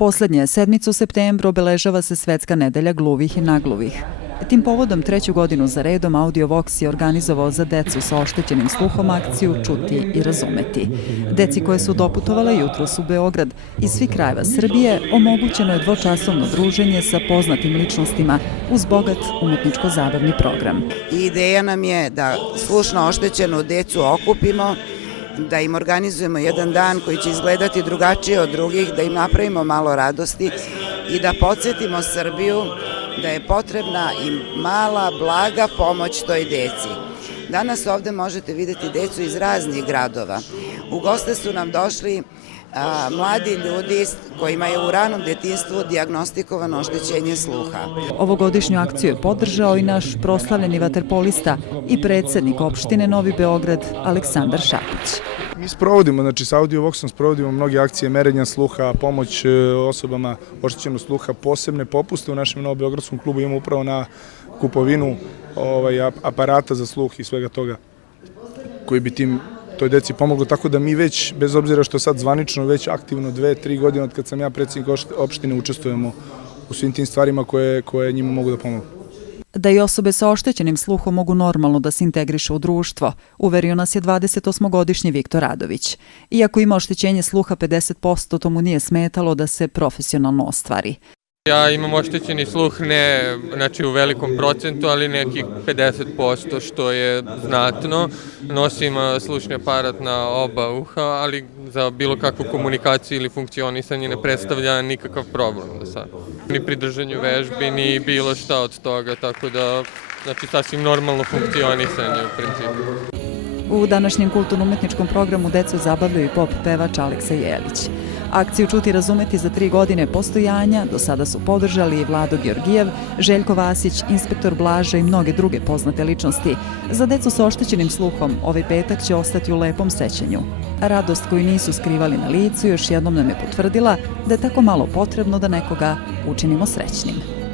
Poslednje sedmicu u septembru obeležava se Svetska nedelja gluvih i nagluvih. Tim povodom 3. godinu za redom Audio Vox je organizovao za decu sa oštećenim sluhom akciju Čuti i razumeti. Deci koje su doputovale jutros u Beograd iz svih krajeva Srbije omogućeno je dvočasovno druženje sa poznatim ličnostima uz bogat umetničko-zabavni program. Ideja nam je da slušno oštećenu decu okupimo, da im organizujemo jedan dan koji će izgledati drugačije od drugih, da im napravimo malo radosti i da podsjetimo Srbiju da je potrebna i mala, blaga pomoć toj deci. Danas ovde možete videti decu iz raznih gradova. U goste su nam došli mladi ljudi kojima je u ranom detinjstvu dijagnostikovano oštećenje sluha. Ovogodišnju akciju je podržao i naš proslavljeni vaterpolista i predsednik opštine Novi Beograd Aleksandar Šapić. Mi sprovodimo, znači sa Audio Voxom sprovodimo mnoge akcije merenja sluha, pomoć osobama oštećenog sluha, posebne popuste u našem Novobeogradskom klubu imamo upravo na kupovinu aparata za sluh i svega toga koji bi toj deci pomoglo, tako da mi već, bez obzira što sad zvanično, već aktivno 2-3 godine od kad sam ja predsednik opštine učestvujemo u svim tim stvarima koje njima mogu da pomogu. Da i osobe sa oštećenim sluhom mogu normalno da se integriše u društvo, uverio nas je 28-godišnji Viktor Radović. Iako ima oštećenje sluha 50%, to mu nije smetalo da se profesionalno ostvari. Ja imam oštećeni sluh ne u velikom procentu, ali nekih 50%, što je znatno. Nosim slušni aparat na oba uha, ali za bilo kakvu komunikaciju ili funkcionisanje ne predstavlja nikakav problem do sada. Ni pri držanju vežbi, ni bilo šta od toga, tako da sasvim normalno funkcionisanje u principu. U današnjem kulturno-umetničkom programu decu zabavljaju i pop pevač Aleksa Jelić. Akciju Čuti i razumeti za 3 godine postojanja do sada su podržali i Vlado Georgijev, Željko Vasić, inspektor Blaža i mnoge druge poznate ličnosti. Za decu sa oštećenim sluhom ovaj petak će ostati u lepom sećanju. Radost koju nisu skrivali na licu još jednom nam je potvrdila da je tako malo potrebno da nekoga učinimo srećnim.